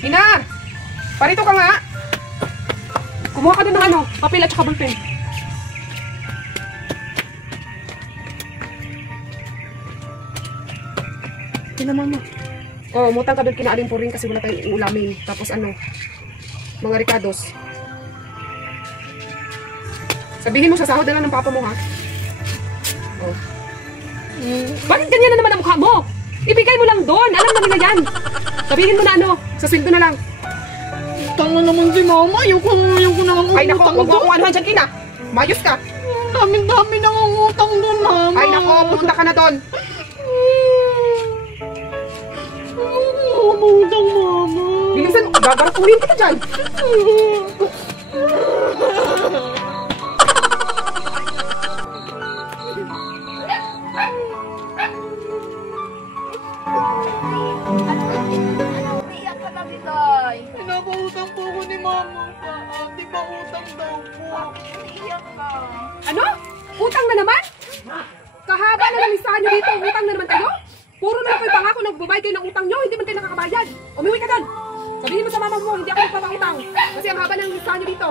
Ina! Parito ka nga! Kumuha ka din ng ano, papel at saka ballpen. Tinaman mo. Oh, mutang ka doon kina Aling Puring kasi wala tayong ulamin. Tapos ano, mga ricados. Sabihin mo sa sahod na lang ng papa mo, ha? Oh. Bakit ganyan na naman ang mukha mo? Ibigay mo lang doon. Alam na nila yan. Sabihin mo na ano, sa sweldo na lang. Utang na naman si mama. Ayoko na ang Ay nako, huwag mo akong anuhan dyan, Kina. Mayos ka. Dami-dami na ang utang doon, mama. Ay nako, pumunta ka na doon. Utang, mama. Bilisan, gagaratuhin kita dyan. Pinapautang po ako ni mama pa. Di ba utang daw po? Iiyak ka. Ano? Utang na naman? Kahaba na lang listahan nyo dito. Utang na naman kayo? Puro na lang kayo pangako nagbabayad kayo ng utang nyo. Hindi man kayo nakakabayad. Umuwi ka doon. Sabihin mo sa mama mo, hindi ako nagpapautang. Kasi ang haba ng listahan nyo dito.